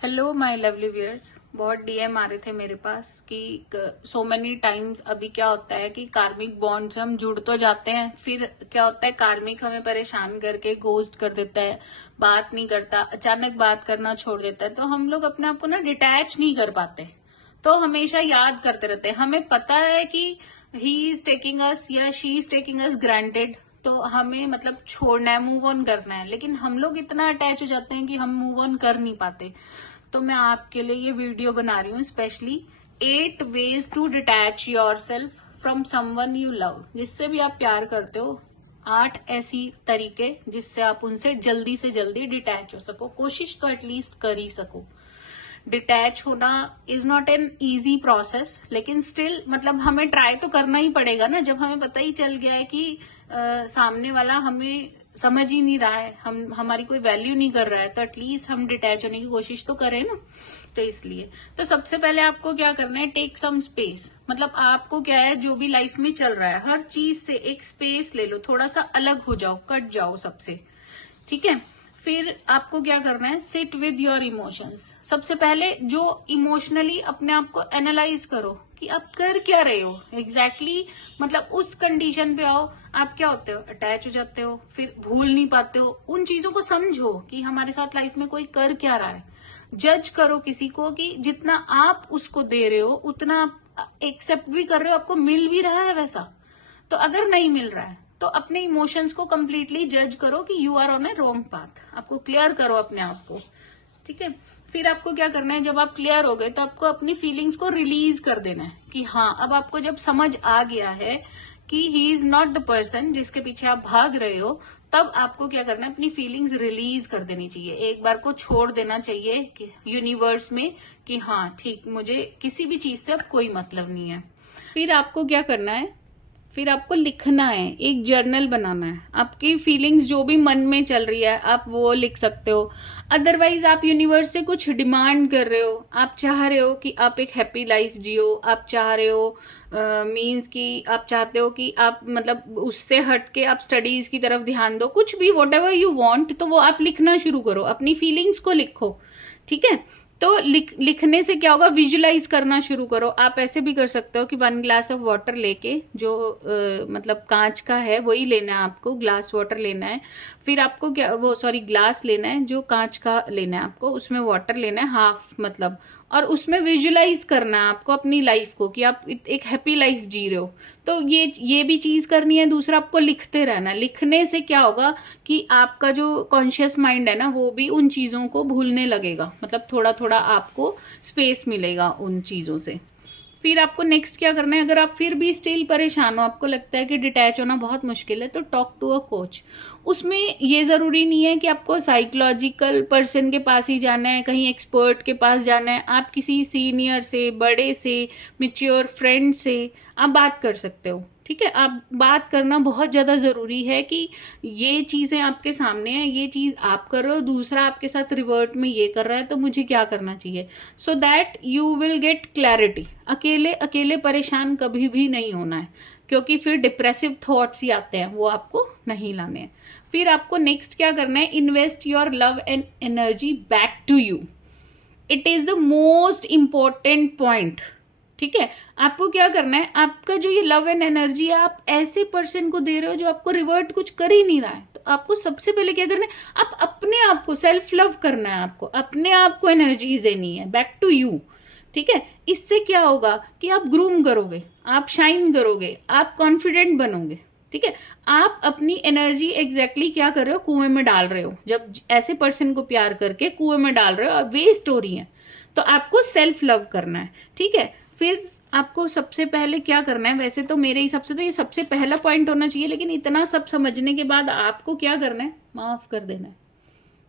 Hello my lovely viewers. बहुत DM आ रहे थे मेरे पास कि सो मेनी टाइम्स अभी क्या होता है कि कार्मिक बॉन्ड से हम जुड़ तो जाते हैं, फिर क्या होता है कार्मिक हमें परेशान करके घोस्ट कर देता है, बात नहीं करता, अचानक बात करना छोड़ देता है। तो हम लोग अपने आप को ना डिटैच नहीं कर पाते, तो हमेशा याद करते रहते हैं। हमें पता है कि ही इज टेकिंग अस या she is taking us granted, तो हमें मतलब छोड़ना है, मूव ऑन करना है, लेकिन हम लोग इतना अटैच हो जाते हैं कि हम मूव ऑन कर नहीं पाते। तो मैं आपके लिए ये वीडियो बना रही हूँ specially 8 ways to detach yourself from someone you love. जिससे भी आप प्यार करते हो, 8 ऐसी तरीके जिससे आप उनसे जल्दी से जल्दी डिटैच हो सको, कोशिश तो एटलीस्ट कर ही सको। डिटैच होना is not an easy process, लेकिन स्टिल मतलब हमें ट्राई तो करना ही पड़ेगा ना। जब हमें पता ही चल गया है कि सामने वाला हमें समझ ही नहीं रहा है, हमारी कोई वैल्यू नहीं कर रहा है, तो एटलीस्ट हम डिटैच होने की कोशिश तो करें ना। तो इसलिए तो सबसे पहले आपको क्या करना है, टेक सम स्पेस। मतलब आपको क्या है, जो भी लाइफ में चल रहा है हर चीज से एक स्पेस ले लो, थोड़ा सा अलग हो जाओ, कट जाओ सबसे, ठीक है। फिर आपको क्या करना है, सिट विद योर इमोशंस। सबसे पहले जो इमोशनली अपने आप को एनालाइज करो कि आप कर क्या रहे हो एग्जैक्टली मतलब उस कंडीशन पे आओ। आप क्या होते हो, अटैच हो जाते हो, फिर भूल नहीं पाते हो। उन चीजों को समझो कि हमारे साथ लाइफ में कोई कर क्या रहा है। जज करो किसी को कि जितना आप उसको दे रहे हो उतना आप एक्सेप्ट भी कर रहे हो, आपको मिल भी रहा है वैसा। तो अगर नहीं मिल रहा है तो अपने इमोशंस को कंप्लीटली जज करो कि you are on a wrong path. आपको क्लियर करो अपने आप को, ठीक है। फिर आपको क्या करना है, जब आप क्लियर हो गए तो आपको अपनी फीलिंग्स को रिलीज कर देना है कि हाँ, अब आपको जब समझ आ गया है कि he is not the person जिसके पीछे आप भाग रहे हो, तब आपको क्या करना है, अपनी फीलिंग्स रिलीज कर देनी चाहिए। एक बार को छोड़ देना चाहिए कि यूनिवर्स में कि हाँ ठीक, मुझे किसी भी चीज से अब कोई मतलब नहीं है। फिर आपको क्या करना है, फिर आपको लिखना है, एक जर्नल बनाना है। आपकी फीलिंग्स जो भी मन में चल रही है आप वो लिख सकते हो। अदरवाइज आप यूनिवर्स से कुछ डिमांड कर रहे हो, आप चाह रहे हो कि आप एक हैप्पी लाइफ जियो, आप चाह रहे हो मीन्स कि आप चाहते हो कि आप मतलब उससे हट के आप स्टडीज की तरफ ध्यान दो, कुछ भी वॉट एवर यू वॉन्ट, तो वो आप लिखना शुरू करो, अपनी फीलिंग्स को लिखो, ठीक है। तो लिखने से क्या होगा, विजुलाइज करना शुरू करो। आप ऐसे भी कर सकते हो कि 1 ग्लास ऑफ वाटर लेके, जो मतलब कांच का है वही लेना है आपको, ग्लास वाटर लेना है। फिर आपको क्या, वो सॉरी ग्लास लेना है जो कांच का लेना है आपको, उसमें वाटर लेना है हाफ मतलब, और उसमें विजुलाइज करना है आपको अपनी लाइफ को कि आप एक हैप्पी लाइफ जी रहे हो। तो ये भी चीज करनी है। दूसरा, आपको लिखते रहना। लिखने से क्या होगा कि आपका जो कॉन्शियस माइंड है ना, वो भी उन चीजों को भूलने लगेगा, मतलब थोड़ा थोड़ा आपको स्पेस मिलेगा उन चीजों से। फिर आपको नेक्स्ट क्या करना है, अगर आप फिर भी स्टिल परेशान हो, आपको लगता है कि डिटैच होना बहुत मुश्किल है, तो टॉक टू अ कोच। उसमें ये जरूरी नहीं है कि आपको साइकोलॉजिकल पर्सन के पास ही जाना है, कहीं एक्सपर्ट के पास जाना है। आप किसी सीनियर से, बड़े से, मैच्योर फ्रेंड से आप बात कर सकते हो, ठीक है। आप बात करना बहुत ज्यादा जरूरी है कि ये चीजें आपके सामने है, ये चीज आप कर रहे हो, दूसरा आपके साथ रिवर्ट में ये कर रहा है, तो मुझे क्या करना चाहिए, so that you will get clarity. अकेले अकेले परेशान कभी भी नहीं होना है, क्योंकि फिर डिप्रेसिव थॉट्स ही आते हैं, वो आपको नहीं लाने हैं। फिर आपको नेक्स्ट क्या करना है, invest your love and energy back to you. It is the most important point, ठीक है। आपको क्या करना है, आपका जो ये लव एंड एनर्जी है आप ऐसे पर्सन को दे रहे हो जो आपको रिवर्ट कुछ कर ही नहीं रहा है। तो आपको सबसे पहले क्या करना है, आप अपने आप को सेल्फ लव करना है, आपको अपने आप को एनर्जी देनी है बैक टू यू, ठीक है। इससे क्या होगा कि आप ग्रूम करोगे, आप शाइन करोगे, आप कॉन्फिडेंट बनोगे, ठीक है। आप अपनी एनर्जी एग्जैक्टली क्या कर रहे हो, कुएं में डाल रहे हो। जब ऐसे पर्सन को प्यार करके कुएं में डाल रहे हो, वेस्ट हो रही है, तो आपको सेल्फ लव करना है, ठीक है। फिर आपको सबसे पहले क्या करना है, वैसे तो मेरे हिसाब से तो ये सबसे पहला पॉइंट होना चाहिए, लेकिन इतना सब समझने के बाद आपको क्या करना है, माफ कर देना है,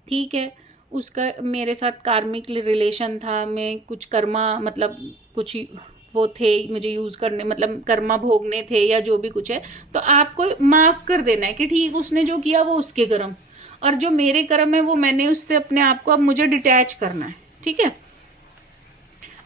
ठीक है। उसका मेरे साथ कार्मिक रिलेशन था, मैं कुछ कर्मा मतलब कुछ वो थे मुझे यूज करने, मतलब कर्मा भोगने थे या जो भी कुछ है, तो आपको माफ कर देना है कि ठीक, उसने जो किया वो उसके कर्म, और जो मेरे कर्म है वो मैंने उससे अपने आप को, अब मुझे डिटैच करना है, ठीक है।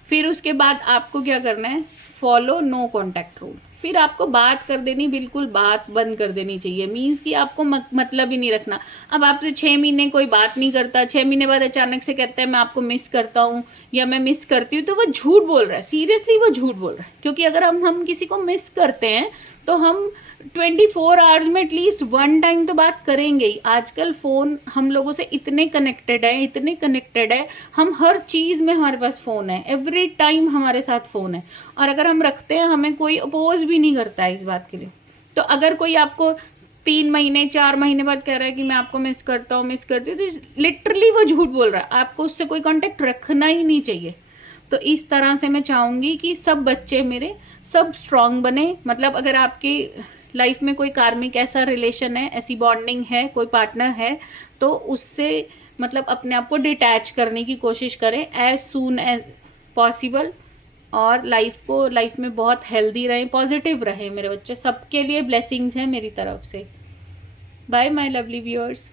फिर उसके बाद आपको क्या करना है, फॉलो नो कॉन्टैक्ट रूल। फिर आपको बात कर देनी, बिल्कुल बात बंद कर देनी चाहिए। मीन्स कि आपको मतलब ही नहीं रखना। अब आपसे 6 महीने कोई बात नहीं करता, 6 महीने बाद अचानक से कहता है मैं आपको मिस करता हूँ या मैं मिस करती हूँ, तो वो झूठ बोल रहा है। सीरियसली वो झूठ बोल रहा है। क्योंकि अगर हम किसी को मिस करते हैं तो हम 24 आवर्स में एटलीस्ट 1 टाइम तो बात करेंगे ही। आजकल फोन हम लोगों से इतने कनेक्टेड है, हम हर चीज में हमारे पास फोन है, एवरी टाइम हमारे साथ फोन है। और अगर हम रखते हैं, हमें कोई अपोज भी नहीं करता है इस बात के लिए। तो अगर कोई आपको 3 महीने 4 महीने बाद कह रहा है कि मैं आपको मिस करता हूँ, मिस करती हूँ, तो लिटरली वो झूठ बोल रहा है। आपको उससे कोई कॉन्टेक्ट रखना ही नहीं चाहिए। तो इस तरह से मैं चाहूंगी कि सब बच्चे मेरे सब स्ट्रांग बने। मतलब अगर आपकी लाइफ में कोई कार्मिक ऐसा रिलेशन है, ऐसी बॉन्डिंग है, कोई पार्टनर है, तो उससे मतलब अपने आप को डिटैच करने की कोशिश करें एज सून एज पॉसिबल। और लाइफ में बहुत हेल्दी रहें, पॉजिटिव रहें मेरे बच्चे। सबके लिए ब्लेसिंग्स हैं मेरी तरफ से। Bye my lovely viewers.